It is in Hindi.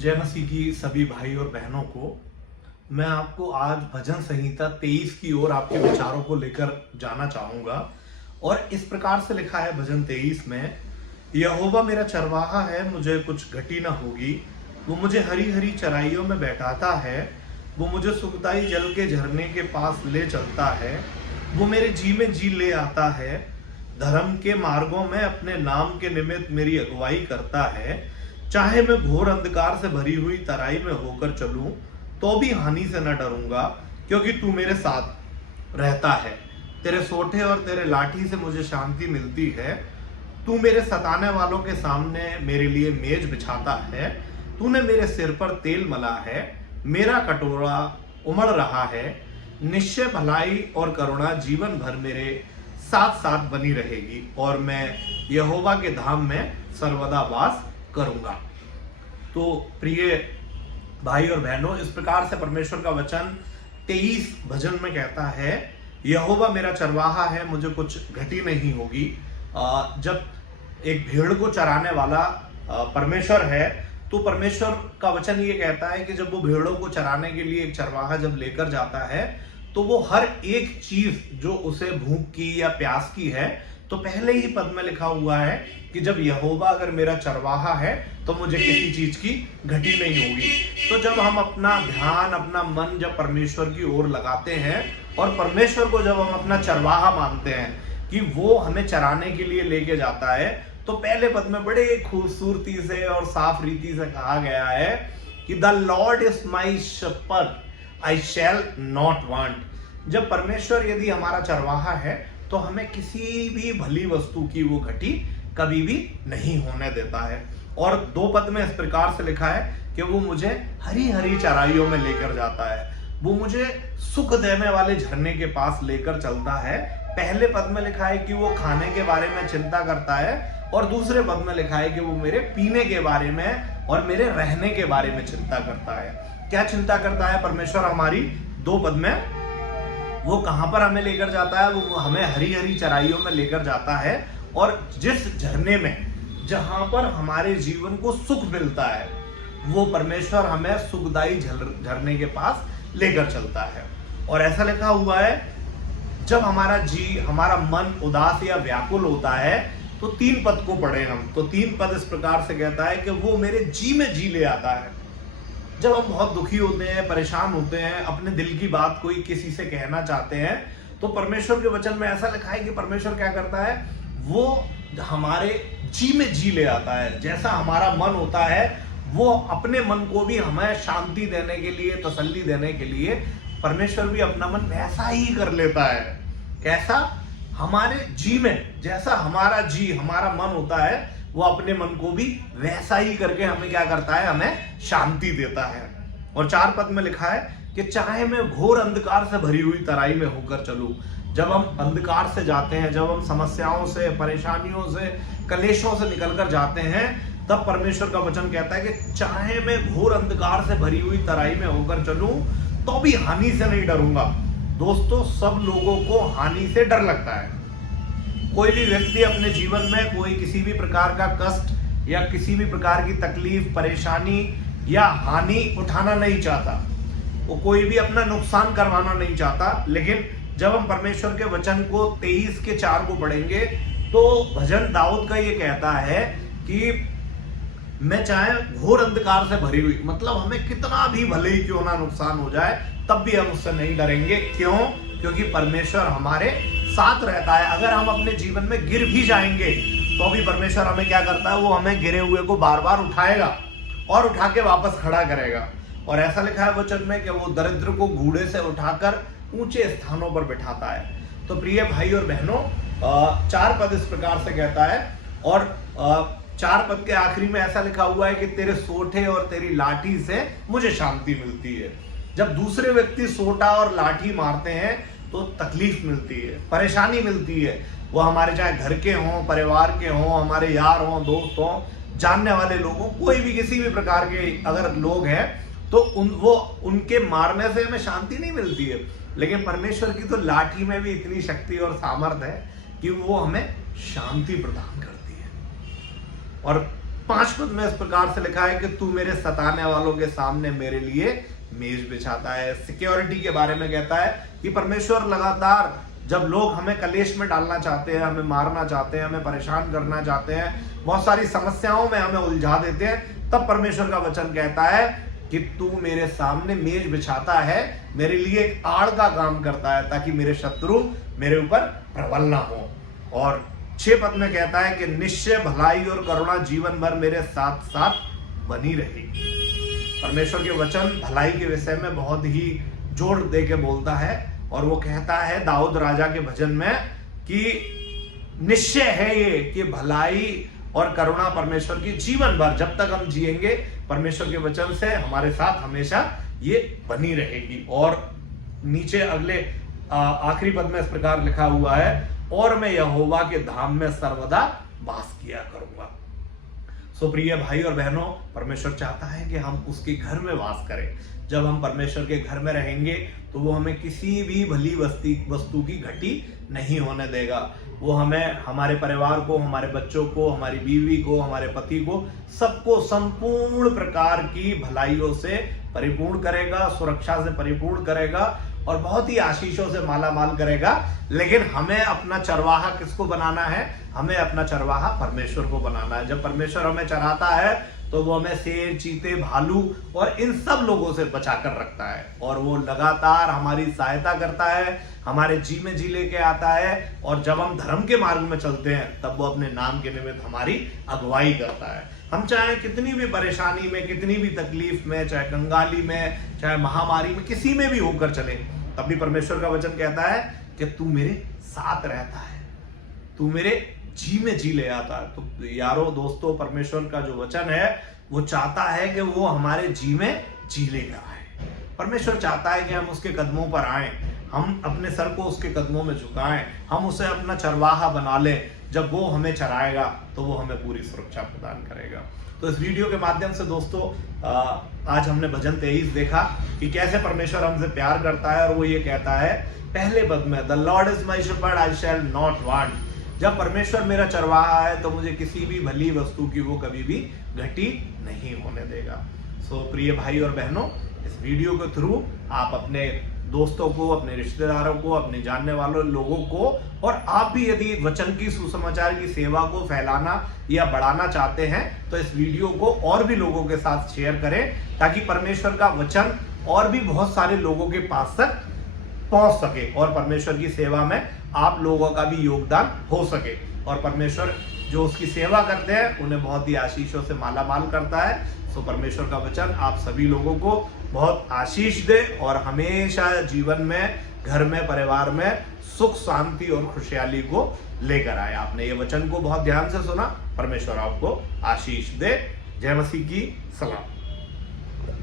जय मसीह की सभी भाई और बहनों को। मैं आपको आज भजन संहिता 23 की ओर आपके विचारों को लेकर जाना चाहूंगा। और इस प्रकार से लिखा है भजन 23 में, यहोवा मेरा चरवाहा है, मुझे कुछ घटी न होगी। वो मुझे हरी हरी चराइयों में बैठाता है, वो मुझे सुखदाई जल के झरने के पास ले चलता है। वो मेरे जी में जी ले आता है, धर्म के मार्गों में अपने नाम के निमित्त मेरी अगुवाई करता है। चाहे मैं घोर अंधकार से भरी हुई तराई में होकर चलूं तो भी हानि से न डरूंगा, क्योंकि तू मेरे साथ रहता है। तेरे सोंठे और तेरे लाठी से मुझे शांति मिलती है। तू मेरे सताने वालों के सामने मेरे लिए मेज बिछाता है। तूने मेरे सिर पर तेल मला है, मेरा कटोरा उमड़ रहा है। निश्चय भलाई और करुणा जीवन भर मेरे साथ साथ बनी रहेगी, और मैं यहोवा के धाम में सर्वदा वास करूंगा। तो प्रिय भाई और बहनों, इस प्रकार से परमेश्वर का वचन 23 भजन में कहता है, यहोवा मेरा चरवाहा है, मुझे कुछ घटी नहीं होगी। जब एक भेड़ को चराने वाला परमेश्वर है, तो परमेश्वर का वचन ये कहता है कि जब वो भेड़ों को चराने के लिए एक चरवाहा जब लेकर जाता है, तो वो हर एक चीज जो उसे भूख की या प्यास की है, तो पहले ही पद में लिखा हुआ है कि जब यहोवा अगर मेरा चरवाहा है तो मुझे किसी चीज की घटी नहीं होगी। तो जब हम अपना ध्यान, अपना मन जब परमेश्वर की ओर लगाते हैं और परमेश्वर को जब हम अपना चरवाहा मानते हैं कि वो हमें चराने के लिए लेके जाता है, तो पहले पद में बड़े खूबसूरती से और साफ रीति से कहा गया है कि the Lord is my shepherd, I shall not want. जब परमेश्वर यदि हमारा चरवाहा है तो हमें किसी भी भली वस्तु की वो घटी कभी भी नहीं होने देता है। और 2 पद में इस प्रकार से लिखा है कि वो मुझे हरी हरी चराइयों में लेकर जाता है, वो मुझे सुख देने वाले झरने के पास लेकर चलता है। पहले पद में लिखा है कि वो खाने के बारे में चिंता करता है, और दूसरे पद में लिखा है कि वो मेरे पीने के बारे में और मेरे रहने के बारे में चिंता करता है। क्या चिंता करता है परमेश्वर हमारी? 2 पद में वो कहां पर हमें लेकर जाता है? वो हमें हरी हरी चराइयों में लेकर जाता है, और जिस झरने में जहां पर हमारे जीवन को सुख मिलता है, वो परमेश्वर हमें सुखदाई झरने के पास लेकर चलता है। और ऐसा लिखा हुआ है, जब हमारा मन उदास या व्याकुल होता है, तो 3 पद को पढ़े हम, तो 3 पद इस प्रकार से कहता है कि वो मेरे जी में जी ले आता है। जब हम बहुत दुखी होते हैं, परेशान होते हैं, अपने दिल की बात कोई किसी से कहना चाहते हैं, तो परमेश्वर के वचन में ऐसा लिखा है कि परमेश्वर क्या करता है, वो हमारे जी में जी ले आता है। जैसा हमारा मन होता है, वो अपने मन को भी हमें शांति देने के लिए, तसल्ली देने के लिए परमेश्वर भी अपना मन वैसा ही कर लेता है। कैसा? हमारे जी में जैसा हमारा मन होता है, वो अपने मन को भी वैसा ही करके हमें क्या करता है, हमें शांति देता है। और 4 पद में लिखा है कि चाहे मैं घोर अंधकार से भरी हुई तराई में होकर चलूं। जब हम अंधकार से जाते हैं, जब हम समस्याओं से, परेशानियों से, कलेशों से निकलकर जाते हैं, तब परमेश्वर का वचन कहता है कि चाहे मैं घोर अंधकार से भरी हुई तराई में होकर चलूं तो भी हानि से नहीं डरूंगा। दोस्तों, सब लोगों को हानि से डर लगता है। कोई भी व्यक्ति अपने जीवन में कोई किसी भी प्रकार का कष्ट या किसी भी प्रकार की तकलीफ, परेशानी या हानि उठाना नहीं चाहता, वो कोई भी अपना नुकसान करवाना नहीं चाहता। लेकिन जब हम परमेश्वर के वचन को 23 के 4 को पढ़ेंगे, तो भजन दाऊद का ये कहता है कि मैं चाहे घोर अंधकार से भरी हुई, मतलब हमें कितना भी भले ही क्यों ना नुकसान हो जाए, तब भी हम उससे नहीं डरेंगे। क्यों? क्योंकि परमेश्वर हमारे साथ रहता है। अगर हम अपने जीवन में गिर भी जाएंगे तो भी परमेश्वर हमें क्या करता है, वो हमें गिरे हुए को बार बार उठाएगा और उठा के वापस खड़ा करेगा। और ऐसा लिखा है वचन में कि वो दरिद्र को घूड़े से उठाकर ऊंचे स्थानों पर बिठाता है। तो प्रिय भाई और बहनों, 4 पद इस प्रकार से कहता है, और 4 पद के आखिरी में ऐसा लिखा हुआ है कि तेरे सोंठे और तेरी लाठी से मुझे शांति मिलती है। जब दूसरे व्यक्ति सोटा और लाठी मारते हैं तो तकलीफ मिलती है, परेशानी मिलती है। वो हमारे चाहे घर के हों, परिवार के हों, हमारे यार हों, दोस्त हों, जानने वाले लोगों, कोई भी किसी भी प्रकार के अगर लोग हैं, तो उनके मारने से हमें शांति नहीं मिलती है। लेकिन परमेश्वर की तो लाठी में भी इतनी शक्ति और सामर्थ है कि वो हमें शांति प्रदान करती है। और 5 पद में इस प्रकार से लिखा है कि तू मेरे सताने वालों के सामने मेरे लिए मेज बिछाता है। सिक्योरिटी के बारे में कहता है कि परमेश्वर लगातार जब लोग हमें कलेश में डालना चाहते हैं, हमें मारना चाहते हैं, हमें परेशान करना चाहते हैं, बहुत सारी समस्याओं में हमें उलझा देते हैं, तब परमेश्वर का वचन कहता है कि तू मेरे सामने मेज बिछाता है, मेरे लिए एक आड़ का काम करता है ताकि मेरे शत्रु मेरे ऊपर प्रबल ना हो। और 6 पद में कहता है कि निश्चय भलाई और करुणा जीवन भर मेरे साथ साथ बनी रहेगी। परमेश्वर के वचन भलाई के विषय में बहुत ही जोर दे के बोलता है और वो कहता है दाऊद राजा के भजन में कि निश्चय है ये कि भलाई और करुणा परमेश्वर की जीवन भर, जब तक हम जिएंगे परमेश्वर के वचन से हमारे साथ हमेशा ये बनी रहेगी। और नीचे अगले आखिरी पद में इस प्रकार लिखा हुआ है, और मैं यहोवा के धाम में सर्वदा वास किया करूंगा। सो प्रिय भाई और बहनों, परमेश्वर चाहता है कि हम उसके घर में वास करें। जब हम परमेश्वर के घर में रहेंगे तो वो हमें किसी भी भली वस्तु की घटी नहीं होने देगा। वो हमें, हमारे परिवार को, हमारे बच्चों को, हमारी बीवी को, हमारे पति को, सबको संपूर्ण प्रकार की भलाइयों से परिपूर्ण करेगा, सुरक्षा से परिपूर्ण करेगा और बहुत ही आशीषों से माला माल करेगा। लेकिन हमें अपना चरवाहा किसको बनाना है? हमें अपना चरवाहा परमेश्वर को बनाना है। जब परमेश्वर हमें चराता है तो वो हमें शेर, चीते, भालू और इन सब लोगों से बचाकर रखता है और वो लगातार हमारी सहायता करता है, हमारे जी में जी लेके आता है। और जब हम धर्म के मार्ग में चलते हैं तब वो अपने नाम के निमित्त हमारी अगुवाई करता है। हम चाहे कितनी भी परेशानी में, कितनी भी तकलीफ में, चाहे कंगाली में, चाहे महामारी में, किसी में भी होकर चले, तब भी परमेश्वर का वचन कहता है कि तू मेरे साथ रहता है, तू मेरे जी में जी ले आता है। तो यारो दोस्तों, परमेश्वर का जो वचन है वो चाहता है कि वो हमारे जी में जी लेकर आए। परमेश्वर चाहता है कि हम उसके कदमों पर आएं, हम अपने सर को उसके कदमों में झुकाएं, हम उसे अपना चरवाहा बना लें। जब वो हमें चराएगा तो वो हमें पूरी सुरक्षा प्रदान करेगा। तो इस वीडियो के माध्यम से दोस्तों आज हमने भजन 23 देखा कि कैसे परमेश्वर हमसे प्यार करता है और वो ये कहता है पहले पद में, the Lord is my shepherd I shall not want. जब परमेश्वर मेरा चरवाहा है तो मुझे किसी भी भली वस्तु की वो कभी भी घटी नहीं होने देगा। सो प्रिय भाई और बहनों, इस वीडियो के थ्रू आप अपने दोस्तों को, अपने रिश्तेदारों को, अपने जानने वालों लोगों को, और आप भी यदि वचन की, सुसमाचार की सेवा को फैलाना या बढ़ाना चाहते हैं तो इस वीडियो को और भी लोगों के साथ शेयर करें ताकि परमेश्वर का वचन और भी बहुत सारे लोगों के पास तक पहुंच सके और परमेश्वर की सेवा में आप लोगों का भी योगदान हो सके। और परमेश्वर जो उसकी सेवा करते हैं उन्हें बहुत ही आशीषों से माला माल करता है। सो परमेश्वर का वचन आप सभी लोगों को बहुत आशीष दे और हमेशा जीवन में, घर में, परिवार में सुख, शांति और खुशहाली को लेकर आए। आपने ये वचन को बहुत ध्यान से सुना, परमेश्वर आपको आशीष दे। जय मसीह की सलाम।